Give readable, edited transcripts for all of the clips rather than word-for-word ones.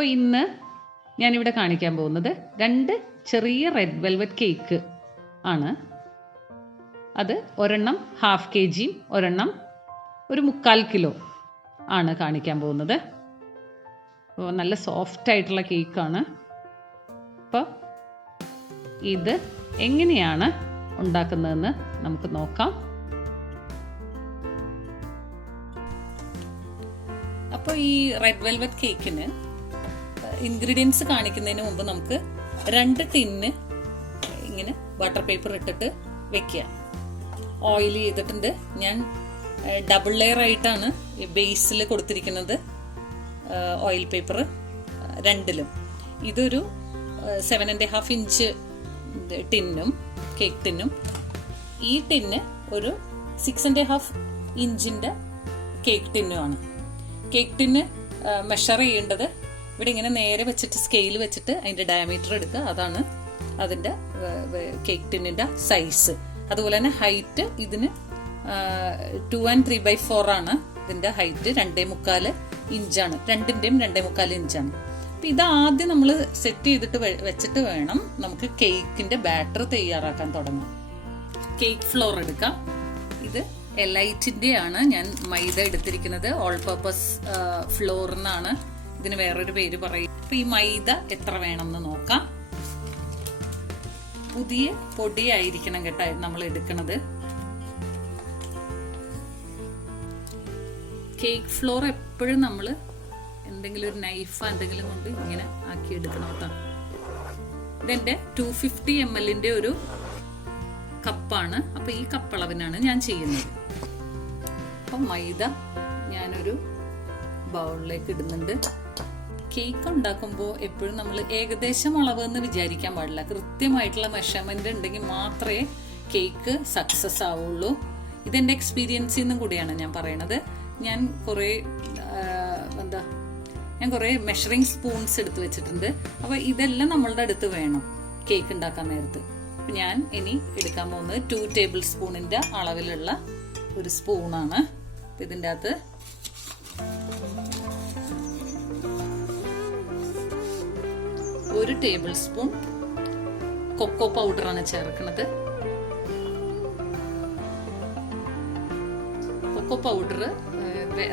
അപ്പോൾ ഇന്ന് ഞാനിവിടെ കാണിക്കാൻ പോകുന്നത് 2 ചെറിയ റെഡ് വെൽവെറ്റ് കേക്ക് ആണ്. അത് ഒരെണ്ണം 1/2 kg, ഒരെണ്ണം ഒരു 3/4 കിലോ ആണ് കാണിക്കാൻ പോകുന്നത്. അപ്പോൾ നല്ല സോഫ്റ്റ് ആയിട്ടുള്ള കേക്കാണ്. അപ്പോൾ ഇത് എങ്ങനെയാണ് ഉണ്ടാക്കുന്നതെന്ന് നമുക്ക് നോക്കാം. അപ്പോൾ ഈ റെഡ് വെൽവെറ്റ് കേക്കിന് ഇൻഗ്രീഡിയൻസ് കാണിക്കുന്നതിന് മുമ്പ് നമുക്ക് 2 ടിന്ന് ഇങ്ങനെ ബട്ടർ പേപ്പർ ഇട്ടിട്ട് വെക്കുക. ഓയിൽ ചെയ്തിട്ടുണ്ട്. ഞാൻ ഡബിൾ ലെയർ ആയിട്ടാണ് ബേസിൽ കൊടുത്തിരിക്കുന്നത് ഓയിൽ പേപ്പർ രണ്ടിലും. ഇതൊരു 7.5 ഇഞ്ച് ടിന്നും കേക്ക് ടിന്നും, ഈ ടിന്ന് ഒരു 6.5 ഇഞ്ചിൻ്റെ കേക്ക് ടിന്നുമാണ്. കേക്ക് ടിന്ന് മെഷർ ചെയ്യേണ്ടത് ഇവിടെ ഇങ്ങനെ നേരെ വെച്ചിട്ട് സ്കെയിൽ വെച്ചിട്ട് അതിൻ്റെ ഡയമീറ്റർ എടുക്കുക. അതാണ് അതിൻ്റെ കേക്ക് ടിന്നിൻ്റെ സൈസ്. അതുപോലെ തന്നെ ഹൈറ്റ് ഇതിന് 2 and 3/4 ആണ് ഇതിൻ്റെ ഹൈറ്റ്. 2.25 ഇഞ്ചാണ്. രണ്ടിൻ്റെയും 2.25 ഇഞ്ചാണ്. അപ്പം ഇത് ആദ്യം നമ്മൾ സെറ്റ് ചെയ്തിട്ട് വെച്ചിട്ട് വേണം നമുക്ക് കേക്കിൻ്റെ ബാറ്റർ തയ്യാറാക്കാൻ തുടങ്ങാം. കേക്ക് ഫ്ലോർ എടുക്കാം. ഇത് എലൈറ്റിൻ്റെ ആണ് ഞാൻ മൈദ എടുത്തിരിക്കുന്നത്. ഓൾ പർപ്പസ് ഫ്ലോർ എന്നാണ് ഇതിന് വേറൊരു പേര് പറയും. അപ്പം ഈ മൈദ എത്ര വേണമെന്ന് നോക്കാം. പുതിയ പൊടിയായിരിക്കണം കേട്ടോ നമ്മൾ എടുക്കുന്നത്. കേക്ക് ഫ്ലോർ എപ്പോഴും നമ്മൾ എന്തെങ്കിലും ഒരു നൈഫ് എന്തെങ്കിലും കൊണ്ട് ഇങ്ങനെ ആക്കി എടുക്കണം കേട്ടോ. ഇതെന്റെ 250 ml ഒരു കപ്പാണ്. അപ്പൊ ഈ കപ്പളവിനാണ് ഞാൻ ചെയ്യുന്നത്. അപ്പം മൈദ ഞാനൊരു ബൗളിലേക്ക് ഇടുന്നുണ്ട്. കേക്ക് ഉണ്ടാക്കുമ്പോൾ എപ്പോഴും നമ്മൾ ഏകദേശം അളവ് എന്ന് വിചാരിക്കാൻ പാടില്ല. കൃത്യമായിട്ടുള്ള മെഷർമെന്റ് ഉണ്ടെങ്കിൽ മാത്രമേ കേക്ക് സക്സസ് ആവുള്ളൂ. ഇതെന്റെ എക്സ്പീരിയൻസിൽ നിന്നും കൂടിയാണ് ഞാൻ പറയണത്. ഞാൻ കുറേ മെഷറിംഗ് സ്പൂൺസ് എടുത്ത് വെച്ചിട്ടുണ്ട്. അപ്പോൾ ഇതെല്ലാം നമ്മളുടെ അടുത്ത് വേണം കേക്ക് ഉണ്ടാക്കാൻ നേരത്ത്. അപ്പം ഞാൻ ഇനി എടുക്കാൻ പോകുന്നത് 2 ടേബിൾ സ്പൂണിൻ്റെ അളവിലുള്ള ഒരു സ്പൂണാണ്. അപ്പം ഇതിൻ്റെ അകത്ത് ഒരു ടേബിൾ സ്പൂൺ കൊക്കോ പൗഡറാണ് ചേർക്കുന്നത്. കൊക്കോ പൗഡർ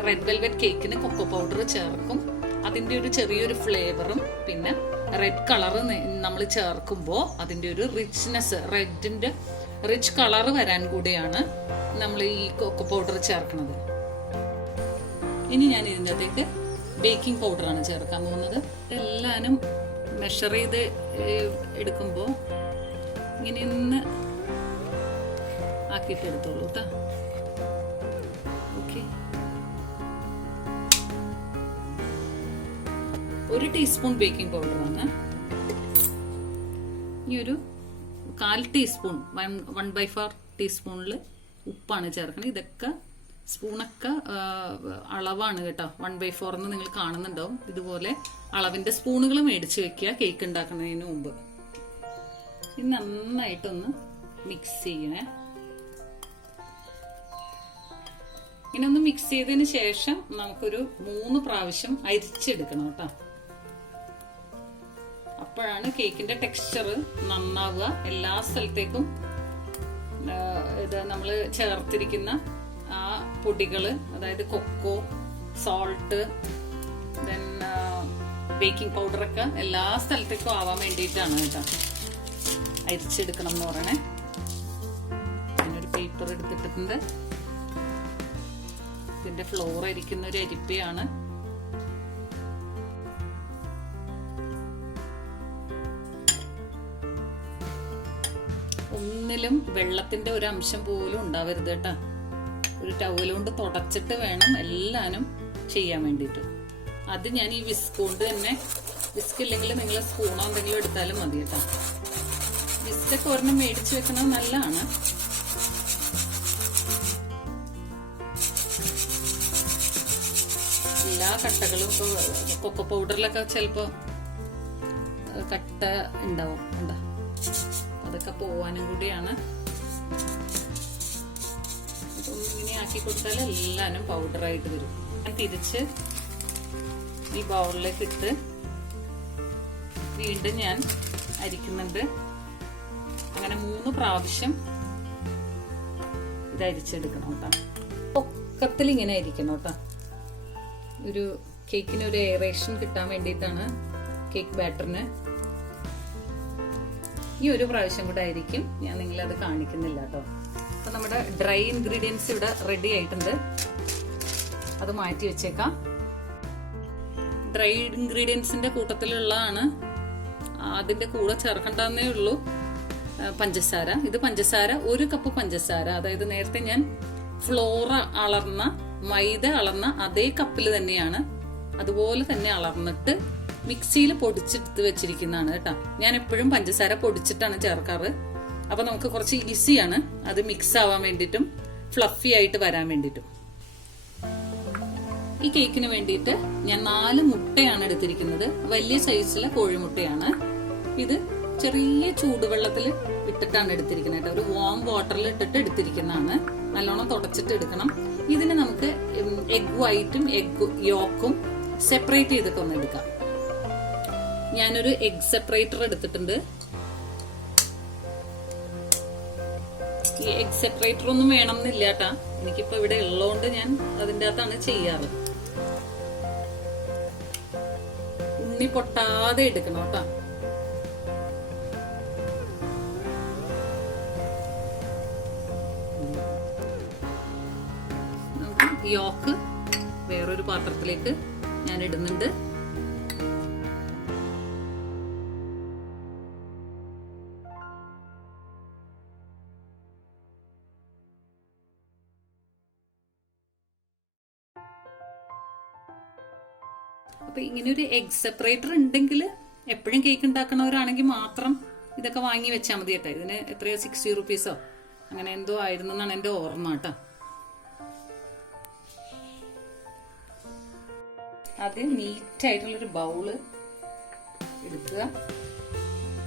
റെഡ് വെൽവെറ്റ് കേക്കിന് കൊക്കോ പൗഡർ ചേർക്കും. അതിൻ്റെ ഒരു ചെറിയൊരു ഫ്ലേവറും പിന്നെ റെഡ് കളറ് നമ്മൾ ചേർക്കുമ്പോൾ അതിൻ്റെ ഒരു റിച്ച്നെസ്, റെഡിൻ്റെ റിച്ച് കളറ് വരാൻ കൂടിയാണ് നമ്മൾ ഈ കൊക്കോ പൗഡർ ചേർക്കുന്നത്. ഇനി ഞാൻ ഇതിൻ്റെ അകത്തേക്ക് ബേക്കിംഗ് പൗഡറാണ് ചേർക്കാൻ പോകുന്നത്. എല്ലാനും മെഷർ ചെയ്ത് എടുക്കുമ്പോൾ ഇങ്ങനെ ഒന്ന് ആക്കിയിട്ട് എടുത്തോളൂ കേട്ടോ. ഓക്കെ, 1 ടീസ്പൂൺ ബേക്കിംഗ് പൗഡറാണ്. ഈ ഒരു 1/4 ടീസ്പൂൺ 1/4 ടീസ്പൂണിൽ ഉപ്പാണ് ചേർക്കുന്നത്. ഇതൊക്കെ സ്പൂണൊക്കെ അളവാണ് കേട്ടോ. 1/4 എന്ന് നിങ്ങൾ കാണുന്നുണ്ടാവും. ഇതുപോലെ അളവിന്റെ സ്പൂണുകൾ മേടിച്ച് വെക്കുക കേക്ക് ഉണ്ടാക്കുന്നതിന് മുമ്പ്. ഇത് നന്നായിട്ടൊന്ന് മിക്സ് ചെയ്യണേ. ഇങ്ങനെ ഒന്ന് മിക്സ് ചെയ്തതിന് ശേഷം നമുക്കൊരു 3 പ്രാവശ്യം അരിച്ചെടുക്കണം കേട്ടോ. അപ്പോഴാണ് കേക്കിന്റെ ടെക്സ്ചർ നന്നാവുക. എല്ലാ സ്ഥലത്തേക്കും ഇത് നമ്മൾ ചേർത്തിരിക്കുന്ന ആ പൊടികള്, അതായത് കൊക്കോ, സോൾട്ട്, ദെൻ ബേക്കിംഗ് പൗഡറൊക്കെ എല്ലാ സ്ഥലത്തേക്കും ആവാൻ വേണ്ടിയിട്ടാണ് കേട്ടോ അരിച്ചെടുക്കണം എന്ന് പറയണേ. ഞാനൊരു പേപ്പർ എടുത്തിട്ടുണ്ട്. ഇതിന്റെ ഫ്ലോർ അരിക്കുന്ന ഒരു അരിപ്പയാണ്. ഒന്നിലും വെള്ളത്തിന്റെ ഒരു അംശം പോലും ഉണ്ടാവരുത് കേട്ടോ. ഒരു ടവൽ കൊണ്ട് തുടച്ചിട്ട് വേണം എല്ലാനും ചെയ്യാൻ വേണ്ടിയിട്ട്. അത് ഞാൻ ഈ വിസ്ക് കൊണ്ട് തന്നെ, വിസ്ക് ഇല്ലെങ്കിൽ നിങ്ങൾ സ്പൂണോ എന്തെങ്കിലും എടുത്താലും മതി കേട്ടോ. വിസ്കൊക്കെ ഒരെണ്ണം മേടിച്ചു വെക്കണത് നല്ലതാണ്. എല്ലാ കട്ടകളും ഇപ്പോൾ കൊക്കോ പൗഡറിലൊക്കെ ചിലപ്പോൾ കട്ട ഉണ്ടാവും. അതൊക്കെ പോവാനും കൂടിയാണ്. ഇങ്ങനെ ആക്കി കൊടുത്താൽ എല്ലാനും പൗഡറായിട്ട് വരും. തിരിച്ച് ഈ ബൗളിലേക്ക് ഇട്ട് വീണ്ടും ഞാൻ അരിക്കുന്നുണ്ട്. അങ്ങനെ 3 പ്രാവശ്യം ഇത് അരിച്ചെടുക്കണം കേട്ടോ. പൊക്കത്തിൽ ഇങ്ങനെ അരിക്കണം കേട്ടോ. ഒരു കേക്കിന് ഒരു എയറേഷൻ കിട്ടാൻ വേണ്ടിയിട്ടാണ്, കേക്ക് ബാറ്ററിന്. ഈ ഒരു പ്രാവശ്യം കൂടെ ആയിരിക്കും, ഞാൻ നിങ്ങളത് കാണിക്കുന്നില്ല കേട്ടോ. അപ്പൊ നമ്മുടെ ഡ്രൈ ഇൻഗ്രീഡിയൻസ് ഇവിടെ റെഡി ആയിട്ടുണ്ട്. അത് മാറ്റി വെച്ചേക്കാം. ഡ്രൈ ഇൻഗ്രീഡിയൻസിന്റെ കൂട്ടത്തിലുള്ളതാണ്. അതിന്റെ കൂടെ ചേർക്കണ്ടെന്നേ ഉള്ളൂ പഞ്ചസാര. ഇത് പഞ്ചസാര 1 കപ്പ് പഞ്ചസാര, അതായത് നേരത്തെ ഞാൻ ഫ്ലോർ അളർന്ന മൈദ അളർന്ന അതേ കപ്പിൽ തന്നെയാണ്, അതുപോലെ തന്നെ അളർന്നിട്ട് മിക്സിയിൽ പൊടിച്ചെടുത്ത് വെച്ചിരിക്കുന്നതാണ് കേട്ടോ. ഞാൻ എപ്പോഴും പഞ്ചസാര പൊടിച്ചിട്ടാണ് ചേർക്കാറ്. അപ്പൊ നമുക്ക് കുറച്ച് ഈസിയാണ് അത് മിക്സ് ആവാൻ വേണ്ടിയിട്ടും ഫ്ലഫി ആയിട്ട് വരാൻ വേണ്ടിയിട്ടും. ഈ കേക്കിന് വേണ്ടിയിട്ട് ഞാൻ 4 മുട്ടയാണ് എടുത്തിരിക്കുന്നത്. വലിയ സൈസിലെ കോഴിമുട്ടയാണ്. ഇത് ചെറിയ ചൂടുവെള്ളത്തിൽ ഇട്ടിട്ടാണ് എടുത്തിരിക്കുന്നത് കേട്ടോ. ഒരു വാം വാട്ടറിൽ ഇട്ടിട്ട് എടുത്തിരിക്കുന്നതാണ്. നല്ലോണം തുടച്ചിട്ട് എടുക്കണം. ഇതിന് നമുക്ക് എഗ് വൈറ്റും എഗ് യോക്കും സെപ്പറേറ്റ് ചെയ്തിട്ട് ഒന്ന് എടുക്കാം. ഞാനൊരു എഗ് സെപ്പറേറ്റർ എടുത്തിട്ടുണ്ട്. ഈ എഗ് സെപ്പറേറ്റർ ഒന്നും വേണമെന്നില്ല കേട്ടാ. എനിക്കിപ്പോ ഇവിടെ ഉള്ളതുകൊണ്ട് ഞാൻ അതിൻ്റെ അകത്താണ് ചെയ്യാറ്. ഉണ്ണി പൊട്ടാതെ എടുക്കണം കേട്ടാ. യോക്ക് വേറൊരു പാത്രത്തിലേക്ക് ഞാൻ ഇടുന്നുണ്ട്. അപ്പൊ ഇങ്ങനെ ഒരു എഗ് സെപ്പറേറ്റർ ഉണ്ടെങ്കിൽ, എപ്പോഴും കേക്ക് ഉണ്ടാക്കണവരാണെങ്കിൽ മാത്രം ഇതൊക്കെ വാങ്ങി വെച്ചാൽ മതി കേട്ടോ. ഇതിന് എത്രയോ 60 റുപ്പീസോ അങ്ങനെ എന്തോ ആയിരുന്നു എന്നാണ് എൻ്റെ ഓർമ്മ കേട്ടോ. ആദ്യം നീറ്റായിട്ടുള്ളൊരു ബൗള് എടുക്കുക.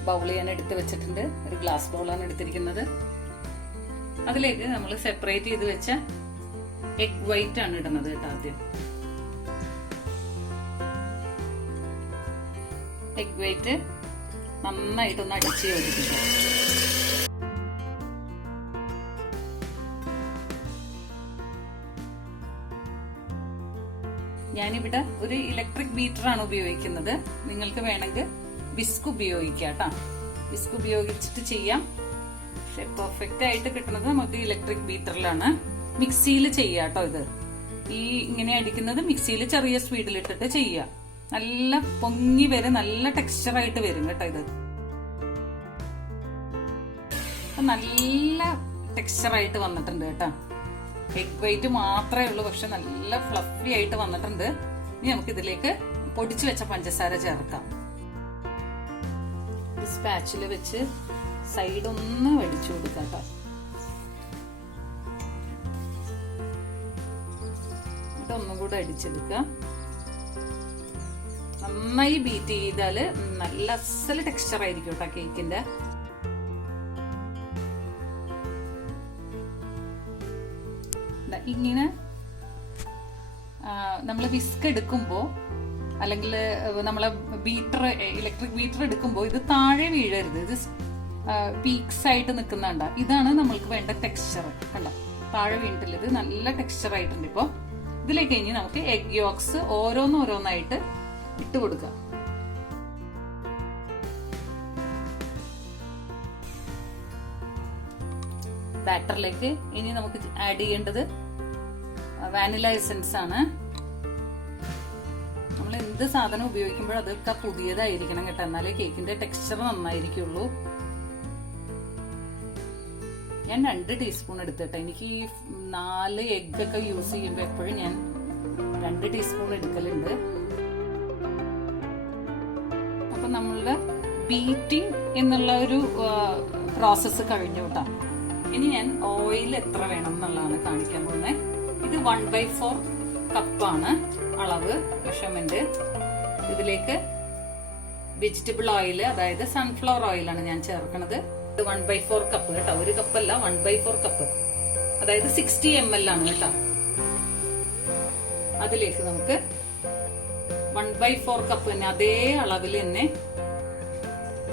ബൗള് ഞാൻ എടുത്ത് വെച്ചിട്ടുണ്ട്. ഒരു ഗ്ലാസ് ബൗളാണ് എടുത്തിരിക്കുന്നത്. അതിലേക്ക് നമ്മൾ സെപ്പറേറ്റ് ചെയ്ത് വെച്ച എഗ് വൈറ്റ് ആണ് ഇടുന്നത് കേട്ടോ. ആദ്യം എഗ് വൈറ്റ് നന്നായിട്ടൊന്ന് അടിച്ച് യോജിപ്പിക്കുക. ഞാനിവിടെ ഒരു ഇലക്ട്രിക് ബീറ്ററാണ് ഉപയോഗിക്കുന്നത്. നിങ്ങൾക്ക് വേണമെങ്കിൽ വിസ്ക് ഉപയോഗിക്കാം കേട്ടോ. വിസ്ക് ഉപയോഗിച്ചിട്ട് ചെയ്യാം. പക്ഷെ പെർഫെക്റ്റ് ആയിട്ട് കിട്ടുന്നത് നമുക്ക് ഇലക്ട്രിക് ബീറ്ററിലാണ്. മിക്സിയിൽ ചെയ്യാം കേട്ടോ. ഇത് ഈ ഇങ്ങനെ അടിക്കുന്നത് മിക്സിയിൽ ചെറിയ സ്പീഡിലിട്ടിട്ട് ചെയ്യാം. നല്ല പൊങ്ങി വരും, നല്ല ടെക്സ്ചർ ആയിട്ട് വരും കേട്ടോ. ഇത് നല്ല ടെക്സ്ചർ ആയിട്ട് വന്നിട്ടുണ്ട് കേട്ടോ. എഗ് വൈറ്റ് മാത്രമേ ഉള്ളൂ, പക്ഷെ നല്ല ഫ്ലഫി ആയിട്ട് വന്നിട്ടുണ്ട്. ഇനി നമുക്ക് ഇതിലേക്ക് പൊടിച്ചു വെച്ച പഞ്ചസാര ചേർക്കാം. സ്പാച്ചില് വെച്ച് സൈഡ് ഒന്ന് വടിച്ചു കൊടുക്കാം കേട്ടോ. എന്നിട്ട് ഒന്നും കൂടെ അടിച്ചെടുക്കുക. നന്നായി ബീറ്റ് ചെയ്താല് നല്ല അസൽ ടെക്സ്ചർ ആയിരിക്കും കേട്ടോ കേക്കിന്റെ. ഇങ്ങനെ നമ്മൾ വിസ്ക് എടുക്കുമ്പോൾ അല്ലെങ്കിൽ നമ്മളെ ബീറ്റർ ഇലക്ട്രിക് ബീറ്റർ എടുക്കുമ്പോൾ ഇത് താഴെ വീഴരുത്. ഇത് പീക്സ് ആയിട്ട് നിൽക്കുന്നുണ്ട. ഇതാണ് നമ്മൾക്ക് വേണ്ട ടെക്സ്ചർ. കണ്ട, താഴെ വീണിട്ടില്ല. ഇത് നല്ല ടെക്സ്ചർ ആയിട്ടുണ്ട്. ഇപ്പോൾ ഇതിലേക്ക് ഇനി നമുക്ക് എഗ് യോക്സ് ഓരോന്നോരോന്നായിട്ട് ഇട്ട് കൊടുക്കാം. ബാറ്ററിലേക്ക് ഇനി നമുക്ക് ആഡ് ചെയ്യേണ്ടത് വാനില എസൻസ് ആണ്. നമ്മൾ എന്ത് സാധനം ഉപയോഗിക്കുമ്പോഴും അതൊക്കെ പുതിയതായിരിക്കണം കേട്ടോ. എന്നാലേ കേക്കിന്റെ ടെക്സ്ചർ നന്നായിരിക്കുള്ളൂ. ഞാൻ 2 ടീസ്പൂൺ എടുത്തിട്ടെ. എനിക്ക് 4 എഗ് ഒക്കെ യൂസ് ചെയ്യുമ്പോൾ എപ്പോഴും ഞാൻ 2 ടീസ്പൂൺ എടുക്കലുണ്ട്. അപ്പൊ നമ്മളുടെ ബീറ്റിംഗ് എന്നുള്ള ഒരു പ്രോസസ്സ് കഴിഞ്ഞു കേട്ടോ. ഇനി ഞാൻ ഓയിൽ എത്ര വേണം എന്നുള്ളതാണ് കാണിക്കാൻ പോകുന്നത്. ഇത് 1/4 കപ്പാണ് അളവ്, മെഷർമെന്റ്. ഇതിലേക്ക് വെജിറ്റബിൾ ഓയിൽ, അതായത് സൺഫ്ലവർ ഓയിലാണ് ഞാൻ ചേർക്കുന്നത്. ഇത് 1/4 കപ്പ് കേട്ടോ. 1 കപ്പല്ല, 1/4 കപ്പ്, അതായത് 60 ml ആണ് കേട്ടോ. അതിലേക്ക് നമുക്ക് 1/4 കപ്പ് തന്നെ അതേ അളവിൽ തന്നെ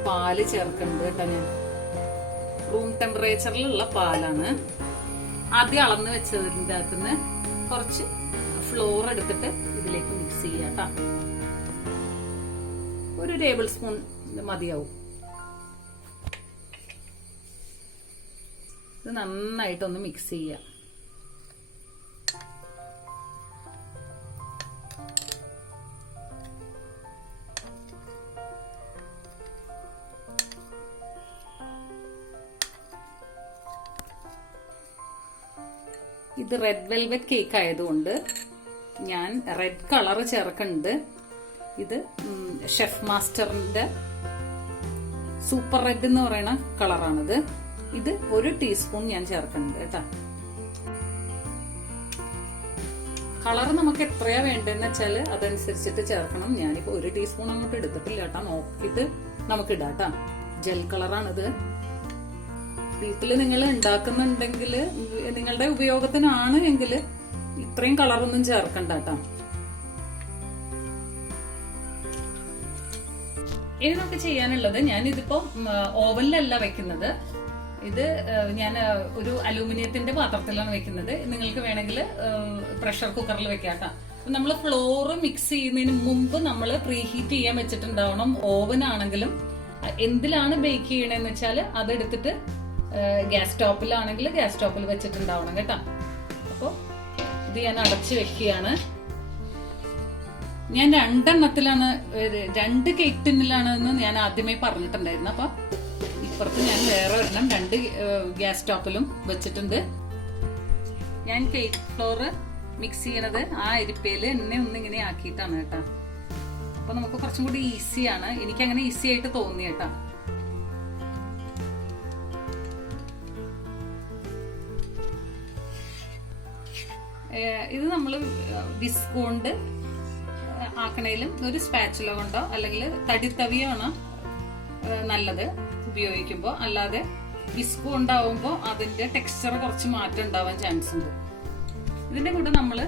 പാല് ചേർക്കുന്നുണ്ട് കേട്ടോ. ഞാൻ റൂം ടെമ്പറേച്ചറിലുള്ള പാലാണ്. ആദ്യം അളന്ന് വെച്ചതിൻ്റെ അകത്തുനിന്ന് കുറച്ച് ഫ്ലോർ എടുത്തിട്ട് ഇതിലേക്ക് മിക്സ് ചെയ്യാം കേട്ടോ. ഒരു ടേബിൾ സ്പൂൺ മതിയാവും. ഇത് നന്നായിട്ടൊന്ന് മിക്സ് ചെയ്യാം. ഇത് റെഡ് വെൽവെറ്റ് കേക്ക് ആയതുകൊണ്ട് ഞാൻ റെഡ് കളർ ചേർക്കുന്നുണ്ട്. ഇത് ഷെഫ് മാസ്റ്ററിന്റെ സൂപ്പർ റെഡ് എന്ന് പറയുന്ന കളറാണിത്. ഇത് 1 ടീസ്പൂൺ ഞാൻ ചേർക്കുന്നുണ്ട് കേട്ടോ. കളർ നമുക്ക് എത്രയാ വേണ്ടതെന്ന് വെച്ചാല് അതനുസരിച്ചിട്ട് ചേർക്കണം. ഞാനിപ്പോ 1 ടീസ്പൂൺ അങ്ങോട്ട് എടുത്തിട്ടില്ല കേട്ടോ. നോക്കിയിട്ട് നമുക്ക് ഇടാം കേട്ടോ. ജെൽ കളറാണിത്. വീട്ടിൽ നിങ്ങൾ ഉണ്ടാക്കുന്നുണ്ടെങ്കിൽ നിങ്ങളുടെ ഉപയോഗത്തിനാണ് എങ്കിൽ ഇത്രയും കളറൊന്നും ചേർക്കണ്ട കേട്ടോ. ഇനി നമുക്ക് ചെയ്യാനുള്ളത്, ഞാൻ ഇതിപ്പോ ഓവനിലല്ല വെക്കുന്നത്. ഇത് ഞാൻ ഒരു അലൂമിനിയത്തിന്റെ പാത്രത്തിലാണ് വെക്കുന്നത്. നിങ്ങൾക്ക് വേണമെങ്കിൽ പ്രഷർ കുക്കറിൽ വെക്കാം കേട്ടോ. നമ്മൾ ഫ്ലോർ മിക്സ് ചെയ്യുന്നതിന് മുമ്പ് നമ്മൾ പ്രീഹീറ്റ് ചെയ്യാൻ വെച്ചിട്ടുണ്ടാവണം. ഓവൻ ആണെങ്കിലും എന്തിലാണ് ബേക്ക് ചെയ്യണമെന്ന് വെച്ചാൽ അതെടുത്തിട്ട് ഗ്യാസ് സ്റ്റോപ്പിലാണെങ്കിൽ ഗ്യാസ് സ്റ്റോപ്പിൽ വെച്ചിട്ടുണ്ടാവണം കേട്ടോ. അപ്പോൾ ഇത് ഞാൻ അടച്ചു വെക്കുകയാണ്. ഞാൻ 2 എണ്ണത്തിലാണ്, 2 കേക്ക് ടിന്നിലാണെന്ന് ഞാൻ ആദ്യമേ പറഞ്ഞിട്ടുണ്ടായിരുന്നു. അപ്പൊ ഇപ്പുറത്ത് ഞാൻ വേറെ ഒരെണ്ണം 2 ഗ്യാസ് സ്റ്റോപ്പിലും വെച്ചിട്ടുണ്ട്. ഞാൻ കേക്ക് ഫ്ലോർ മിക്സ് ചെയ്യണത് ആ അരിപ്പയില് എന്നെ ഒന്നിങ്ങനെ ആക്കിയിട്ടാണ് കേട്ടോ. അപ്പൊ നമുക്ക് കുറച്ചും കൂടി ഈസിയാണ്. എനിക്ക് അങ്ങനെ ഈസി ആയിട്ട് തോന്നി കേട്ടോ. ഇത് നമ്മൾ വിസ്ക് കൊണ്ട് ആക്കണേലും ഒരു സ്പാച്ചുല കൊണ്ടോ അല്ലെങ്കിൽ തടിത്തവിയാണ് നല്ലത് ഉപയോഗിക്കുമ്പോൾ. അല്ലാതെ വിസ്ക് കൊണ്ടാവുമ്പോൾ അതിന്റെ ടെക്സ്ചർ കുറച്ച് മാറ്റം ഉണ്ടാവാൻ ചാൻസ് ഉണ്ട്. ഇതിന്റെ കൂടെ നമ്മൾ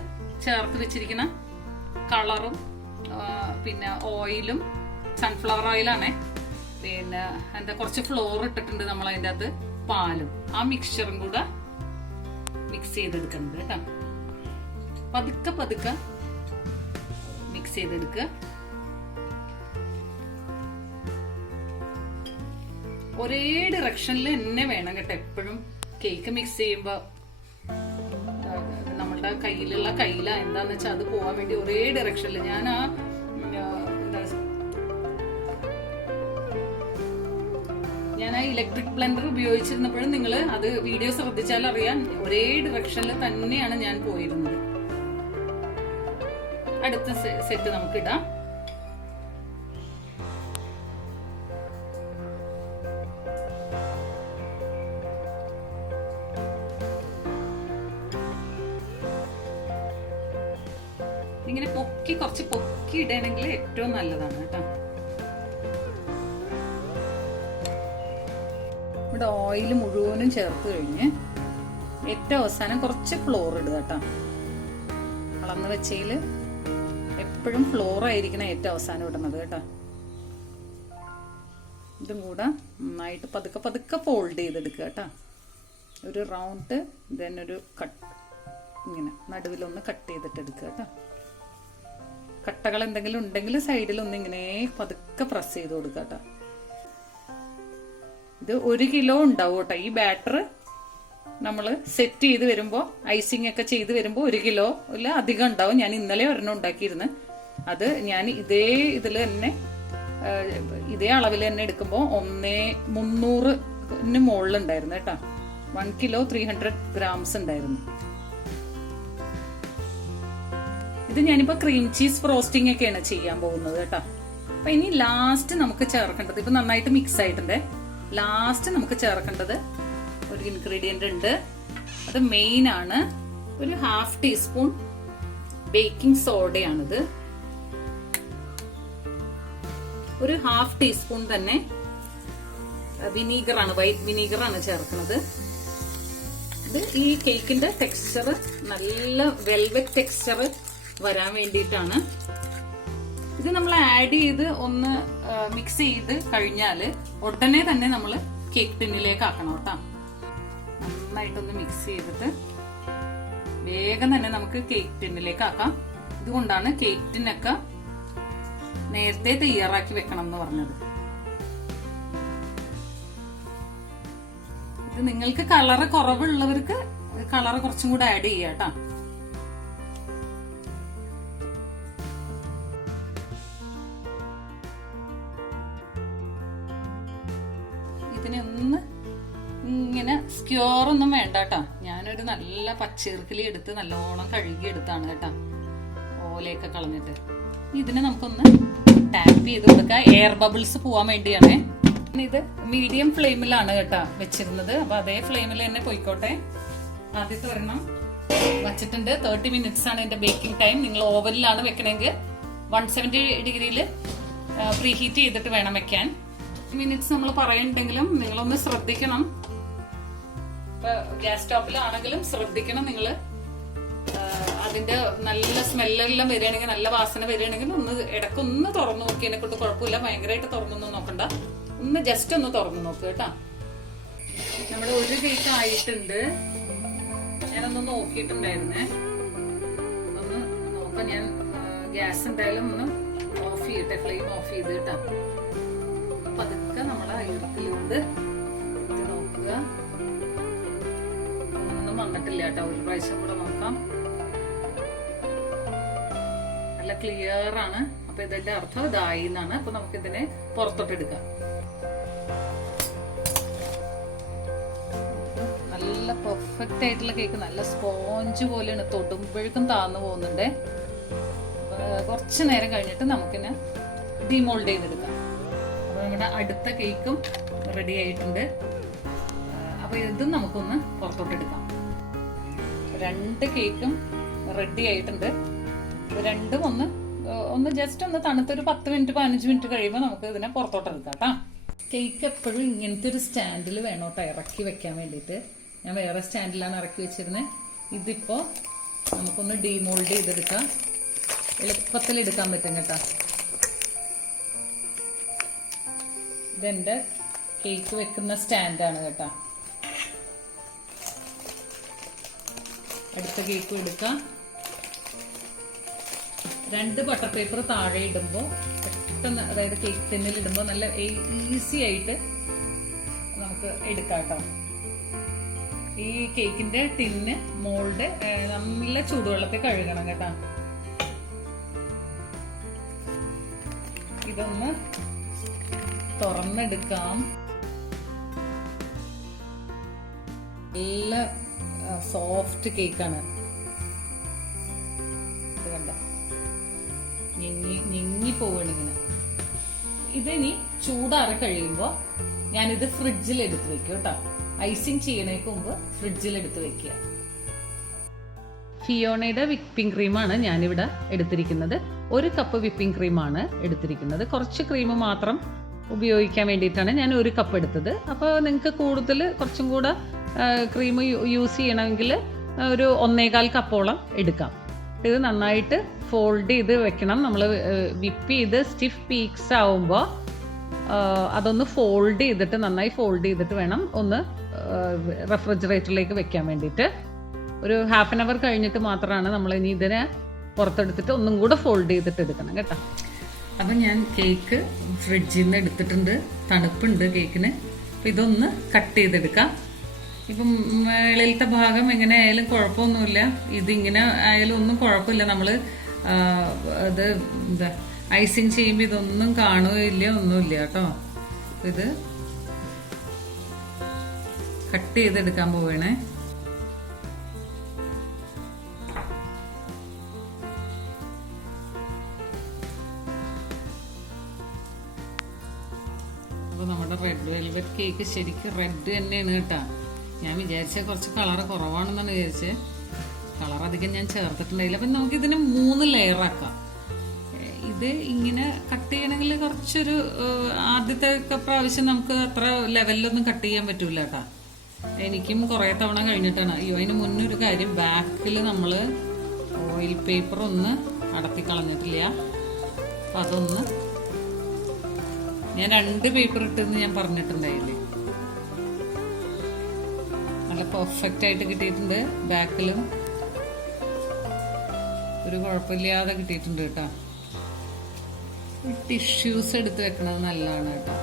ചേർത്ത് വെച്ചിരിക്കുന്ന കളറും പിന്നെ ഓയിലും സൺഫ്ലവർ ഓയിലാണേ. പിന്നെ എന്താ കുറച്ച് ഫ്ലോർ ഇട്ടിട്ടുണ്ട് നമ്മൾ അതിൻ്റെ അകത്ത്, പാലും. ആ മിക്സ്ചറും കൂടെ മിക്സ് ചെയ്തെടുക്കുന്നുണ്ട് കേട്ടോ. പതുക്കെ പതുക്കെ മിക്സ് ചെയ്തെടുക്കുക. ഒരേ ഡിറക്ഷനിൽ തന്നെ വേണം കേട്ടോ എപ്പോഴും. കേക്ക് മിക്സ് ചെയ്യുമ്പോ നമ്മളുടെ കയ്യില എന്താന്ന് വെച്ചാൽ അത് പോവാൻ വേണ്ടി ഒരേ ഡിറക്ഷനിൽ ഞാൻ ആ ഇലക്ട്രിക് ബ്ലെൻഡർ ഉപയോഗിച്ചിരുന്നപ്പോഴും നിങ്ങൾ അത് വീഡിയോ ശ്രദ്ധിച്ചാൽ അറിയാം, ഒരേ ഡിറക്ഷനിൽ തന്നെയാണ് ഞാൻ പോയിരുന്നത്. അടുത്ത സെറ്റ് നമുക്ക് ഇടാം. ഇങ്ങനെ കുറച്ച് പൊക്കി ഇടണമെങ്കിൽ ഏറ്റവും നല്ലതാണ് കേട്ടോ. ഇവിടെ ഓയിൽ മുഴുവനും ചേർത്ത് കഴിഞ്ഞ് ഏറ്റവും അവസാനം കുറച്ച് ഫ്ലോർ ഇടുക കേട്ടോ. അളന്ന് വെച്ചതിൽ എപ്പോഴും ഫ്ലോർ ആയിരിക്കണം ഏറ്റവും അവസാനം ഇടുന്നത് കേട്ടോ. ഇതും കൂടെ നന്നായിട്ട് പതുക്കെ പതുക്കെ ഫോൾഡ് ചെയ്തെടുക്കുക കേട്ടോ. ഒരു റൗണ്ട് ദെൻ ഒരു കട്ട്, ഇങ്ങനെ നടുവിലൊന്ന് കട്ട് ചെയ്തിട്ട് എടുക്കുക കേട്ടോ. കട്ടകൾ എന്തെങ്കിലും ഉണ്ടെങ്കിൽ സൈഡിലൊന്ന് ഇങ്ങനെ പതുക്കെ പ്രസ് ചെയ്ത് കൊടുക്കുക കേട്ടോ. ഇത് 1 കിലോ ഉണ്ടാവും കേട്ടോ. ഈ ബാറ്റർ നമ്മൾ സെറ്റ് ചെയ്ത് വരുമ്പോൾ, ഐസിങ് ഒക്കെ ചെയ്ത് വരുമ്പോൾ 1 കിലോ ഇല്ല അധികം ഉണ്ടാവും. ഞാൻ ഇന്നലെ ഒരെണ്ണം ഉണ്ടാക്കിയിരുന്നു. അത് ഞാൻ ഇതേ ഇതിൽ തന്നെ ഇതേ അളവിൽ തന്നെ എടുക്കുമ്പോൾ 300 മുകളിലുണ്ടായിരുന്നു കേട്ടോ. 1 കിലോ 300 ഗ്രാംസ് ഉണ്ടായിരുന്നു. ഇത് ഞാനിപ്പോ ക്രീം ചീസ് ഫ്രോസ്റ്റിംഗ് ഒക്കെയാണ് ചെയ്യാൻ പോകുന്നത് കേട്ടോ. അപ്പൊ ഇനി ലാസ്റ്റ് നമുക്ക് ചേർക്കേണ്ടത്, ഇപ്പൊ നന്നായിട്ട് മിക്സ് ആയിട്ടുണ്ട്. ലാസ്റ്റ് നമുക്ക് ചേർക്കേണ്ടത് ഒരു ഇൻഗ്രീഡിയന്റ് ഉണ്ട്. അത് മെയിൻ ആണ്. ഒരു 1/2 ടീസ്പൂൺ ബേക്കിംഗ് സോഡയാണിത്. ഒരു 1/2 ടീസ്പൂൺ തന്നെ വിനീഗറാണ്, വൈറ്റ് വിനീഗറാണ് ചേർക്കുന്നത്. ഇത് ഈ കേക്കിന്റെ ടെക്സ്ചർ നല്ല വെൽവെറ്റ് ടെക്സ്ചർ വരാൻ വേണ്ടിയിട്ടാണ്. ഇത് നമ്മൾ ആഡ് ചെയ്ത് ഒന്ന് മിക്സ് ചെയ്ത് കഴിഞ്ഞാൽ ഉടനെ തന്നെ നമ്മൾ കേക്ക് ടിന്നിലേക്ക് ആക്കണം കേട്ടോ. നന്നായിട്ടൊന്ന് മിക്സ് ചെയ്തിട്ട് വേഗം തന്നെ നമുക്ക് കേക്ക് ടിന്നിലേക്ക് ആക്കാം. ഇതുകൊണ്ടാണ് കേക്ക് ടിന്നൊക്കെ നേരത്തെ തയ്യാറാക്കി വെക്കണം എന്ന് പറഞ്ഞത്. ഇത് നിങ്ങൾക്ക് കളറ് കുറവുള്ളവർക്ക് കളറ് കുറച്ചും കൂടെ ആഡ് ചെയ്യാം കേട്ടോ. ഇതിനെ ഒന്ന് ഇങ്ങനെ സ്ക്യൂറൊന്നും വേണ്ട കേട്ടോ. ഞാനൊരു നല്ല പച്ചീർക്കിലി എടുത്ത് നല്ലോണം കഴുകി എടുത്താണ് കേട്ടോ, ഓലയൊക്കെ കളഞ്ഞിട്ട്. ഇതിനെ നമുക്കൊന്ന് ടാപ്പ് ചെയ്ത് കൊടുക്കാം, എയർ ബബിൾസ് പോവാൻ വേണ്ടിയാണേ. ഇത് മീഡിയം ഫ്ലെയിമിലാണ് കേട്ടോ വെച്ചിരുന്നത്, അപ്പൊ അതേ ഫ്ലെയിമിൽ തന്നെ പോയിക്കോട്ടെ. ആദ്യത്തെ ഒരെണ്ണം വച്ചിട്ടുണ്ട്. 30 മിനിറ്റ്സ് ആണ് ഇതിന്റെ ബേക്കിംഗ് ടൈം. നിങ്ങൾ ഓവനിലാണ് വെക്കണമെങ്കിൽ 170 ഡിഗ്രിയിൽ പ്രീ ഹീറ്റ് ചെയ്തിട്ട് വേണം വെക്കാൻ. മിനിറ്റ്സ് നമ്മൾ പറയുന്നുണ്ടെങ്കിലും നിങ്ങളൊന്ന് ശ്രദ്ധിക്കണം. ഇപ്പൊ ഗ്യാസ് സ്റ്റോപ്പിലാണെങ്കിലും ശ്രദ്ധിക്കണം നിങ്ങള്. അതിന്റെ നല്ല സ്മെല്ലെല്ലാം വരികയാണെങ്കിൽ, നല്ല വാസന വരികയാണെങ്കിൽ ഒന്ന് ഇടക്കൊന്ന് തുറന്നു നോക്കിയതിനെ കൊണ്ട് കുഴപ്പമില്ല. ഭയങ്കരമായിട്ട് തുറന്നൊന്നും നോക്കണ്ട, ഒന്ന് ജസ്റ്റ് ഒന്ന് തുറന്നു നോക്കുക കേട്ടാ. നമ്മുടെ ഒരു കേക്ക് ആയിട്ടുണ്ട്. ഞാനൊന്ന് നോക്കിയിട്ടുണ്ടായിരുന്നേ, ഒന്ന് നോക്കാം. ഞാൻ ഗ്യാസ് എന്തായാലും ഒന്ന് ഓഫ് ചെയ്യട്ടെ, ഫ്ലെയിം ഓഫ് ചെയ്ത് കേട്ടാ. അപ്പൊ അതൊക്കെ നമ്മളെ ഈർക്കിലുകൊണ്ട് ഇത് നോക്കുക. ഒന്നും വന്നിട്ടില്ല കേട്ടോ. ഒരു പ്രാവശ്യം കൂടെ നോക്കാം. നല്ല ക്ലിയർ ആണ്. അപ്പൊ ഇതിന്റെ അർത്ഥം ഇതായി എന്നാണ്. അപ്പൊ നമുക്ക് ഇതിനെ പുറത്തോട്ട് എടുക്കാം. നല്ല പെർഫെക്റ്റ് ആയിട്ടുള്ള കേക്ക്, നല്ല സ്പോഞ്ച് പോലെയാണ്. തൊടുമ്പോഴേക്കും താന്നു പോകുന്നുണ്ട്. കുറച്ചു നേരം കഴിഞ്ഞിട്ട് നമുക്കിനെ ഡിമോൾഡ് ചെയ്തെടുക്കാം. അപ്പൊ നമ്മുടെ അടുത്ത കേക്കും റെഡി ആയിട്ടുണ്ട്. അപ്പൊ ഇതും നമുക്കൊന്ന് പുറത്തോട്ട് എടുക്കാം. 2 കേക്കും റെഡി ആയിട്ടുണ്ട്. രണ്ടും ഒന്ന് ജസ്റ്റ് ഒന്ന് തണുത്തൊരു 10 മിനിറ്റ് 15 മിനിറ്റ് കഴിയുമ്പോൾ നമുക്ക് ഇതിനെ പുറത്തോട്ട് എടുക്കാം കേട്ടോ. കേക്ക് എപ്പോഴും ഇങ്ങനത്തെ ഒരു സ്റ്റാൻഡിൽ വേണം കേട്ടോ ഇറക്കി വെക്കാൻ വേണ്ടിയിട്ട്. ഞാൻ വേറെ സ്റ്റാൻഡിലാണ് ഇറക്കി വെച്ചിരുന്നത്. ഇതിപ്പോ നമുക്കൊന്ന് ഡീമോൾഡ് ചെയ്തെടുക്കാം. എളുപ്പത്തിൽ എടുക്കാൻ പറ്റും കേട്ടോ. ഇതെന്റെ കേക്ക് വെക്കുന്ന സ്റ്റാൻഡാണ് കേട്ടോ. അടുത്ത കേക്കും എടുക്കാം. 2 ബട്ടർ പേപ്പർ താഴെ ഇടുമ്പോൾ പെട്ടെന്ന്, അതായത് കേക്ക് ടിന്നിൽ ഇടുമ്പോൾ നല്ല ഈസി ആയിട്ട് നമുക്ക് എടുക്കാം കേട്ടോ. ഈ കേക്കിന്റെ ടിന്ന് മോൾഡ് നല്ല ചൂടുവെള്ളത്തിൽ കഴുകണം കേട്ടോ. ഇതൊന്ന് തുറന്നെടുക്കാം. നല്ല സോഫ്റ്റ് കേക്കാണ്. ഇത് കണ്ട ഞെങ്ങി പോവാണ് ഇങ്ങനെ. ഇതിനി ചൂടാറി കഴിയുമ്പോൾ ഞാനിത് ഫ്രിഡ്ജിൽ എടുത്ത് വെക്കും കേട്ടോ. ഐസിങ് ചെയ്യണേക്ക് മുമ്പ് ഫ്രിഡ്ജിൽ എടുത്ത് വെക്കുക. ഫിയോണയുടെ വിപ്പിംഗ് ക്രീമാണ് ഞാനിവിടെ എടുത്തിരിക്കുന്നത്. 1 കപ്പ് വിപ്പിംഗ് ക്രീമാണ് എടുത്തിരിക്കുന്നത്. കുറച്ച് ക്രീം മാത്രം ഉപയോഗിക്കാൻ വേണ്ടിയിട്ടാണ് ഞാൻ 1 കപ്പ് എടുത്തത്. അപ്പോൾ നിങ്ങൾക്ക് കൂടുതൽ കുറച്ചും കൂടെ ക്രീം യൂസ് ചെയ്യണമെങ്കിൽ ഒരു 1.25 കപ്പോളം എടുക്കാം. ഇത് നന്നായിട്ട് ഫോൾഡ് ചെയ്ത് വെക്കണം. നമ്മൾ വിപ്പ് ചെയ്ത് സ്റ്റിഫ് പീക്സ് ആവുമ്പോൾ അതൊന്ന് ഫോൾഡ് ചെയ്തിട്ട്, നന്നായി ഫോൾഡ് ചെയ്തിട്ട് വേണം ഒന്ന് റെഫ്രിജറേറ്ററിലേക്ക് വെക്കാൻ വേണ്ടിയിട്ട്. ഒരു ½ an hour കഴിഞ്ഞിട്ട് മാത്രമാണ് നമ്മൾ ഇനി ഇതിനെ പുറത്തെടുത്തിട്ട് ഒന്നും കൂടെ ഫോൾഡ് ചെയ്തിട്ട് എടുക്കണം കേട്ടോ. അപ്പം ഞാൻ കേക്ക് ഫ്രിഡ്ജിൽ നിന്ന് എടുത്തിട്ടുണ്ട്. തണുപ്പുണ്ട് കേക്കിന്. അപ്പം ഇതൊന്ന് കട്ട് ചെയ്തെടുക്കാം. ഇപ്പം മേളിലത്തെ ഭാഗം എങ്ങനെ ആയാലും കുഴപ്പമൊന്നുമില്ല. ഇതിങ്ങനെ ആയാലും ഒന്നും കുഴപ്പമില്ല. നമ്മൾ അത് എന്താ ഐസിങ് ചെയ്യുമ്പോൾ ഇതൊന്നും കാണുകയില്ല, ഒന്നുമില്ല കേട്ടോ. ഇത് കട്ട് ചെയ്തെടുക്കാൻ പോവുകയാണേ. അപ്പോൾ നമ്മുടെ റെഡ് വെൽവെറ്റ് കേക്ക് ശരിക്കും റെഡ് തന്നെയാണ് കേട്ടോ. ഞാൻ വിചാരിച്ച കുറച്ച് കളർ കുറവാണെന്നാണ് വിചാരിച്ചത്. കളർ അധികം ഞാൻ ചേർത്തിട്ടുണ്ടായില്ല. അപ്പം നമുക്കിതിന് 3 ലെയറാക്കാം. ഇത് ഇങ്ങനെ കട്ട് ചെയ്യണമെങ്കിൽ കുറച്ചൊരു ആദ്യത്തെ പ്രാവശ്യം നമുക്ക് അത്ര ലെവലിലൊന്നും കട്ട് ചെയ്യാൻ പറ്റൂല കേട്ടോ. എനിക്കും കുറേ തവണ കഴിഞ്ഞിട്ടാണ്. അയ്യോ, അതിന് മുന്നൊരു കാര്യം, ബാക്കിൽ നമ്മൾ ഓയിൽ പേപ്പർ ഒന്ന് അടത്തി കളഞ്ഞിട്ടില്ല. അപ്പം അതൊന്ന് ഞാൻ 2 പേപ്പർ ഇട്ടെന്ന് ഞാൻ പറഞ്ഞിട്ടുണ്ടായില്ലേ. നല്ല പെർഫെക്റ്റ് ആയിട്ട് കിട്ടിയിട്ടുണ്ട്. ബാക്കിലും ഒരു കുഴപ്പമില്ലാതെ കിട്ടിയിട്ടുണ്ട് കേട്ടോ. ടിഷ്യൂസ് എടുത്ത് വെക്കണത് നല്ലതാണ് കേട്ടോ.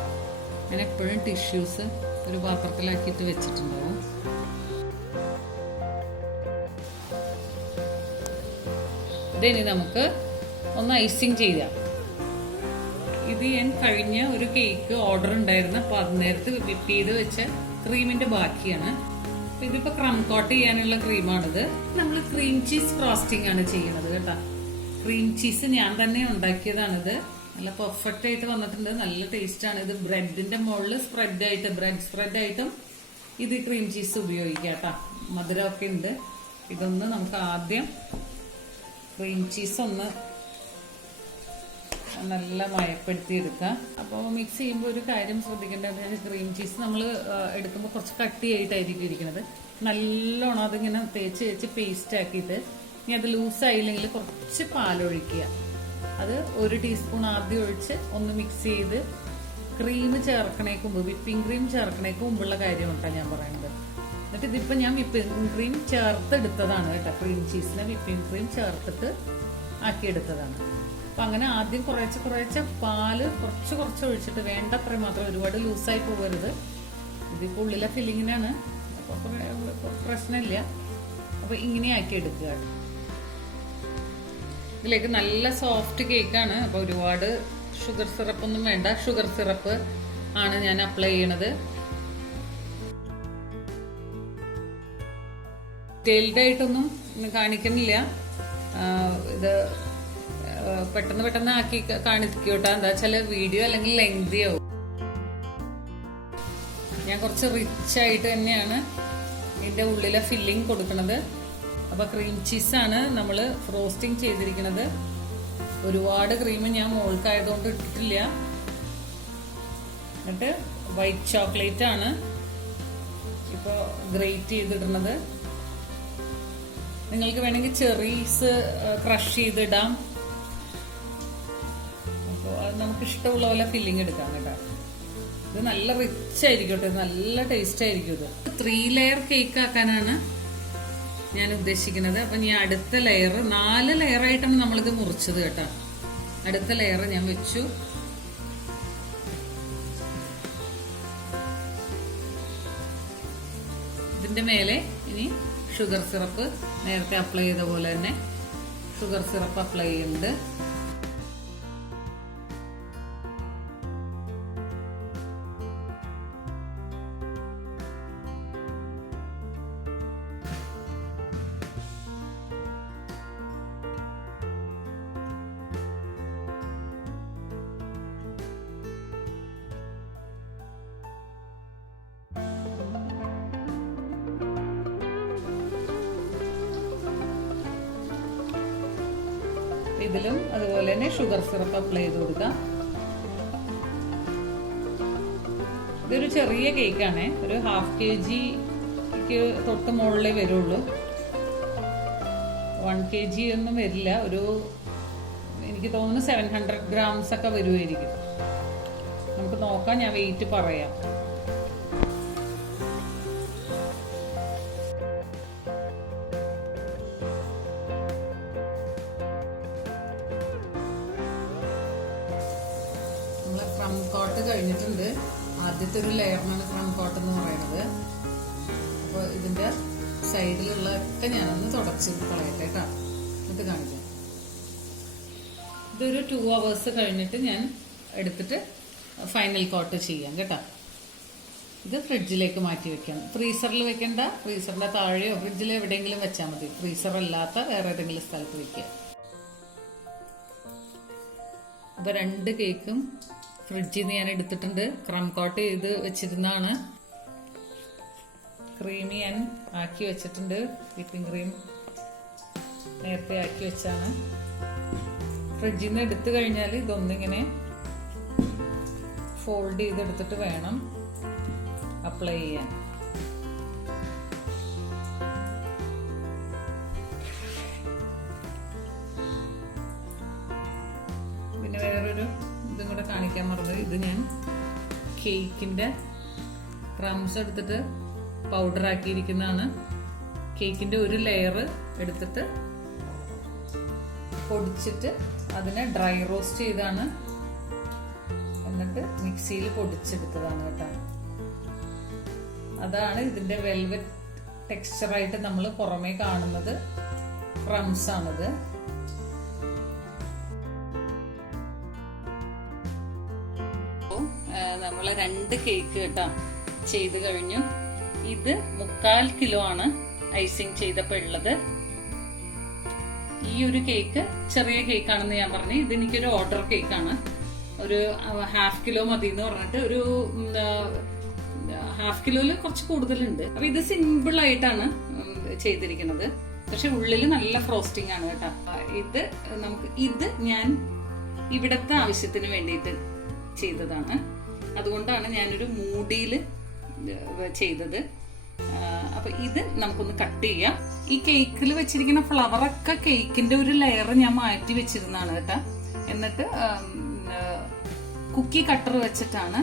ഞാൻ എപ്പോഴും ടിഷ്യൂസ് ഒരു പാത്രത്തിലാക്കിയിട്ട് വെച്ചിട്ടുണ്ടാവും. ഇതിനി നമുക്ക് ഒന്ന് ഐസിങ് ചെയ്യാം. ഇത് ഞാൻ കഴിഞ്ഞ ഒരു കേക്ക് ഓർഡർ ഉണ്ടായിരുന്നു. അപ്പോൾ അത് നേരത്തെ വിപ്പ് ചെയ്ത് വെച്ച ക്രീമിന്റെ ബാക്കിയാണ്. ഇതിപ്പോ ക്രം കോട്ട് ചെയ്യാനുള്ള ക്രീമാണിത്. നമ്മൾ ക്രീം ചീസ് ഫ്രോസ്റ്റിംഗ് ആണ് ചെയ്യുന്നത് കേട്ടോ. ക്രീം ചീസ് ഞാൻ തന്നെ ഉണ്ടാക്കിയതാണിത്. നല്ല പെർഫെക്റ്റ് ആയിട്ട് വന്നിട്ടുണ്ട്. നല്ല ടേസ്റ്റ് ആണ്. ഇത് ബ്രെഡിന്റെ മുകളിൽ സ്പ്രെഡ് ആയിട്ട് ബ്രെഡ് സ്പ്രെഡ് ആയിട്ടും ഇത് ക്രീം ചീസ് ഉപയോഗിക്കാം കേട്ടോ. മധുരമൊക്കെ ഉണ്ട്. ഇതൊന്ന് നമുക്ക് ആദ്യം ക്രീം ചീസ് ഒന്ന് നല്ല മയപ്പെടുത്തി എടുക്കാം. അപ്പോൾ മിക്സ് ചെയ്യുമ്പോൾ ഒരു കാര്യം ശ്രദ്ധിക്കേണ്ടത്, ക്രീം ചീസ് നമ്മൾ എടുക്കുമ്പോൾ കുറച്ച് കട്ടിയായിട്ടായിരിക്കും ഇരിക്കുന്നത്. നല്ലോണം അതിങ്ങനെ തേച്ച് പേസ്റ്റ് ആക്കിയിട്ട് ഇനി അത് ലൂസായില്ലെങ്കിൽ കുറച്ച് പാലൊഴിക്കുക. അത് 1 ടീസ്പൂൺ ആദ്യം ഒഴിച്ച് ഒന്ന് മിക്സ് ചെയ്ത് ക്രീം ചേർക്കണേക്ക് മുമ്പ്, വിപ്പിംഗ് ക്രീം ചേർക്കണേക്ക് മുമ്പുള്ള കാര്യമാണ് ഞാൻ പറയുന്നത്. എന്നിട്ട് ഇതിപ്പോൾ ഞാൻ വിപ്പിംഗ് ക്രീം ചേർത്തെടുത്തതാണ് കേട്ടോ. ക്രീം ചീസിനെ വിപ്പിംഗ് ക്രീം ചേർത്തിട്ട് ആക്കിയെടുത്തതാണ്. അപ്പം അങ്ങനെ ആദ്യം കുറേശ്ശെ പാല് കുറച്ച് ഒഴിച്ചിട്ട് വേണ്ടത്ര മാത്രം, ഒരുപാട് ലൂസായി പോകരുത്. ഇതിപ്പോൾ ഉള്ളിലെ ഫില്ലിങ്ങിനാണ്, അപ്പോൾ പ്രശ്നമില്ല. അപ്പോൾ ഇങ്ങനെ ആക്കി എടുക്കുക. ഇതിലേക്ക് നല്ല സോഫ്റ്റ് കേക്കാണ്. അപ്പോൾ ഒരുപാട് ഷുഗർ സിറപ്പ് ഒന്നും വേണ്ട. ഷുഗർ സിറപ്പ് ആണ് ഞാൻ അപ്ലൈ ചെയ്യണത്. ഡീറ്റെയിൽഡ് ആയിട്ടൊന്നും കാണിക്കുന്നില്ല. ഇത് പെട്ടെന്ന് ആക്കി കാണിക്കോട്ടെ. എന്താ വെച്ചാൽ വീഡിയോ അല്ലെങ്കിൽ ലെങ്തി ആവും. ഞാൻ കുറച്ച് റിച്ച് ആയിട്ട് തന്നെയാണ് ഇതിന്റെ ഉള്ളിലെ ഫില്ലിങ് കൊടുക്കുന്നത്. അപ്പൊ ക്രീം ചീസാണ് നമ്മൾ ഫ്രോസ്റ്റിംഗ് ചെയ്തിരിക്കുന്നത്. ഒരുപാട് ക്രീം ഞാൻ മോൾക്കായതുകൊണ്ട് ഇട്ടിട്ടില്ല. എന്നിട്ട് വൈറ്റ് ചോക്ലേറ്റ് ആണ് ഇപ്പൊ ഗ്രേറ്റ് ചെയ്തിടുന്നത്. നിങ്ങൾക്ക് വേണമെങ്കിൽ ചെറീസ് ക്രഷ് ചെയ്തിടാം. അപ്പോൾ അത് നമുക്ക് ഇഷ്ടമുള്ള പോലെ ഫില്ലിങ് എടുക്കാം കേട്ടോ. ഇത് നല്ല റിച്ച് ആയിരിക്കും കേട്ടോ. നല്ല ടേസ്റ്റ് ആയിരിക്കും. ഇത് 3 ലെയർ കേക്ക് ആക്കാനാണ് ഞാൻ ഉദ്ദേശിക്കുന്നത്. അപ്പൊ ഞാൻ അടുത്ത ലെയർ 4 ലെയറായിട്ടാണ് നമ്മളിത് മുറിച്ചത് കേട്ടോ. അടുത്ത ലെയർ ഞാൻ വെച്ചു. ഇതിന്റെ മേലെ ഇനി ഷുഗർ സിറപ്പ് നേരത്തെ അപ്ലൈ ചെയ്ത പോലെ തന്നെ ഷുഗർ സിറപ്പ് അപ്ലൈ ചെയ്യുന്നുണ്ട്. ഇതിലും അതുപോലെ തന്നെ ഷുഗർ സിറപ്പ് അപ്ലൈ ചെയ്ത് കൊടുക്കാം. ഇതൊരു ചെറിയ കേക്കാണ്. ഒരു 1/2 kg തൊട്ട് മുകളിലേ വരുള്ളൂ. 1 kg ഒന്നും വരില്ല. ഒരു എനിക്ക് തോന്നുന്നു 700 grams ഒക്കെ വരുമായിരിക്കും. നമുക്ക് നോക്കാം, ഞാൻ വെയിറ്റ് പറയാം. ക്രം കോട്ട് കഴിഞ്ഞിട്ടുണ്ട്. ആദ്യത്തെ ഒരു ലെയറിനാണ് ക്രം കോട്ട് എന്ന് പറയുന്നത്. അപ്പോൾ ഇതിന്റെ സൈഡിലുള്ളതൊക്കെ ഞാനൊന്ന് തുടച്ച് കളയട്ടെ കേട്ടോ. ഇത് കാണിക്കാം. ഇതൊരു 2 hours കഴിഞ്ഞിട്ട് ഞാൻ എടുത്തിട്ട് ഫൈനൽ കോട്ട് ചെയ്യാം കേട്ടോ. ഇത് ഫ്രിഡ്ജിലേക്ക് മാറ്റി വെക്കാം. ഫ്രീസറിൽ വെക്കണ്ട, ഫ്രീസറിന്റെ താഴെയോ ഫ്രിഡ്ജിൽ എവിടെയെങ്കിലും വെച്ചാൽ മതി. ഫ്രീസർ അല്ലാത്ത വേറെ ഏതെങ്കിലും സ്ഥലത്ത് വെക്കുക. അപ്പൊ 2 കേക്കും ഫ്രിഡ്ജിൽ നിന്ന് ഞാൻ എടുത്തിട്ടുണ്ട്. ക്രം കോട്ട് ചെയ്ത് വെച്ചിരുന്നാണ്. ക്രീം ഞാൻ ആക്കി വെച്ചിട്ടുണ്ട്. വിപ്പിംഗ് ക്രീം നേരത്തെ ആക്കി വെച്ചാണ്. ഫ്രിഡ്ജിൽ നിന്ന് എടുത്തു കഴിഞ്ഞാൽ ഇതൊന്നിങ്ങനെ ഫോൾഡ് ചെയ്തെടുത്തിട്ട് വേണം അപ്ലൈ ചെയ്യാൻ. പിന്നെ വേറെ കാണിക്കാൻ മറന്നത്, ഇത് ഞാൻ കേക്കിൻ്റെ ക്രംസ് എടുത്തിട്ട് പൗഡർ ആക്കിയിരിക്കുന്നതാണ്. കേക്കിൻ്റെ ഒരു ലെയർ എടുത്തിട്ട് പൊടിച്ചിട്ട് അതിനെ ഡ്രൈ റോസ്റ്റ് ചെയ്താണ്, എന്നിട്ട് മിക്സിയിൽ പൊടിച്ചെടുത്തതാണ് കേട്ടോ. അതാണ് ഇതിൻ്റെ വെൽവെറ്റ് ടെക്സ്ചറായിട്ട് നമ്മൾ പുറമേ കാണുന്നത്. ക്രംസ് ആണിത്. നമ്മളെ 2 കേക്ക് കേട്ടോ ചെയ്ത് കഴിഞ്ഞു. ഇത് 3/4 കിലോ ആണ് ഐസിങ് ചെയ്തപ്പോൾ ഉള്ളത്. ഈ ഒരു കേക്ക് ചെറിയ കേക്കാണെന്ന് ഞാൻ പറഞ്ഞു. ഇത് എനിക്കൊരു ഓർഡർ കേക്കാണ്. ഒരു 1/2 കിലോ മതി എന്ന് പറഞ്ഞിട്ട് ഒരു 1/2 കിലോയില് കുറച്ച് കൂടുതലുണ്ട്. അപ്പൊ ഇത് സിമ്പിൾ ആയിട്ടാണ് ചെയ്തിരിക്കുന്നത്. പക്ഷെ ഉള്ളിൽ നല്ല ഫ്രോസ്റ്റിംഗ് ആണ് കേട്ടോ. ഇത് ഞാൻ ഇവിടത്തെ ആവശ്യത്തിന് വേണ്ടിയിട്ട് ചെയ്തതാണ്. അതുകൊണ്ടാണ് ഞാനൊരു മൂടിയില് ചെയ്തത്. അപ്പൊ ഇത് നമുക്കൊന്ന് കട്ട് ചെയ്യാം. ഈ കേക്കിൽ വെച്ചിരിക്കുന്ന ഫ്ലവറൊക്കെ കേക്കിന്റെ ഒരു ലെയർ ഞാൻ മാറ്റി വെച്ചിരുന്നാണ് കേട്ടോ. എന്നിട്ട് കുക്കി കട്ടർ വെച്ചിട്ടാണ്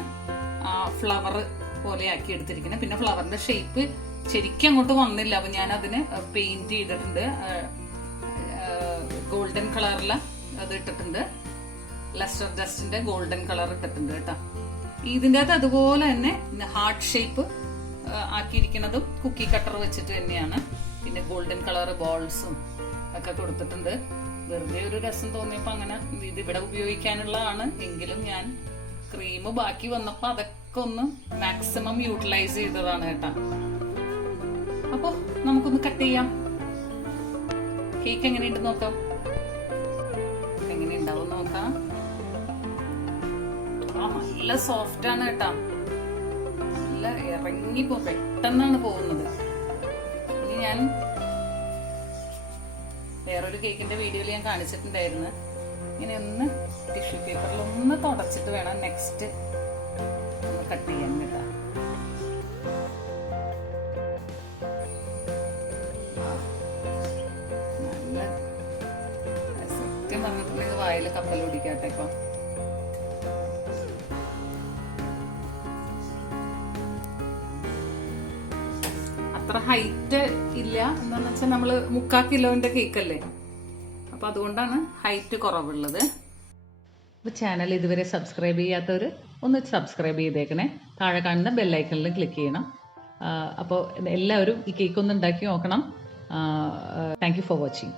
ഫ്ലവർ പോലെ ആക്കി എടുത്തിരിക്കുന്നത്. പിന്നെ ഫ്ലവറിന്റെ ഷേപ്പ് ശരിക്കും അങ്ങോട്ട് വന്നില്ല. അപ്പൊ ഞാൻ അതിന് പെയിന്റ് ചെയ്തിട്ടുണ്ട്. ഗോൾഡൻ കളറില് അത് ഇട്ടിട്ടുണ്ട്. ലെസ്റ്റർ ഡസ്റ്റിന്റെ ഗോൾഡൻ കളർ ഇട്ടിട്ടുണ്ട് കേട്ടോ. ഇതിൻ്റെ അകത്ത് അതുപോലെ തന്നെ ഹാർട്ട് ഷേപ്പ് ആക്കിയിരിക്കുന്നതും കുക്കി കട്ടർ വെച്ചിട്ട് തന്നെയാണ്. പിന്നെ ഗോൾഡൻ കളർ ബോൾസും ഒക്കെ കൊടുത്തിട്ടുണ്ട്. വെറുതെ ഒരു രസം തോന്നിയപ്പോൾ അങ്ങനെ ഇത് ഇവിടെ ഉപയോഗിക്കാനുള്ളതാണ്. എങ്കിലും ഞാൻ ക്രീം ബാക്കി വന്നപ്പോൾ അതൊക്കെ ഒന്ന് മാക്സിമം യൂട്ടിലൈസ് ചെയ്തതാണ് കേട്ടോ. അപ്പൊ നമുക്കൊന്ന് കട്ട് ചെയ്യാം. കേക്ക് എങ്ങനെയുണ്ട് നോക്കാം. എങ്ങനെയുണ്ടാവും നോക്കാം. നല്ല സോഫ്റ്റ് ആണ് കേട്ടോ. നല്ല ഇറങ്ങിപ്പോ പെട്ടെന്നാണ് പോകുന്നത്. ഇനി ഞാൻ വേറൊരു കേക്കിന്റെ വീഡിയോയിൽ ഞാൻ കാണിച്ചിട്ടുണ്ടായിരുന്നു. ഇങ്ങനെ ഒന്ന് ടിഷ്യൂ പേപ്പറിൽ ഒന്ന് തുടച്ചിട്ട് വേണം നെക്സ്റ്റ് ഒന്ന് കട്ട് ചെയ്യാൻ കേട്ടോ. നല്ല സത്യം പറഞ്ഞിട്ടുണ്ടെങ്കിൽ വായിൽ കപ്പൽ പിടിക്കാട്ടെ. ഇപ്പൊ അത്ര ഹൈറ്റ് ഇല്ല. എന്താന്ന് വെച്ചാൽ നമ്മള് 3/4 കിലോന്റെ കേക്കല്ലേ, അപ്പൊ അതുകൊണ്ടാണ് ഹൈറ്റ് കുറവുള്ളത്. അപ്പൊ ചാനൽ ഇതുവരെ സബ്സ്ക്രൈബ് ചെയ്യാത്തവർ ഒന്ന് സബ്സ്ക്രൈബ് ചെയ്തേക്കണേ. താഴെ കാണുന്ന ബെല്ലൈക്കണിൽ ക്ലിക്ക് ചെയ്യണം. അപ്പോൾ എല്ലാവരും ഈ കേക്ക് ഒന്ന് ഉണ്ടാക്കി നോക്കണം. Thank you for watching.